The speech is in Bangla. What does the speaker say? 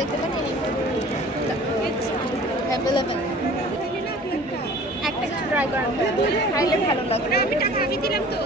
দেখতে অ্যাভেলেবেল একটা কিছু ট্রাই করেন খাইলে ভালো লাগবে আমি টাকা আমি দিলাম তো।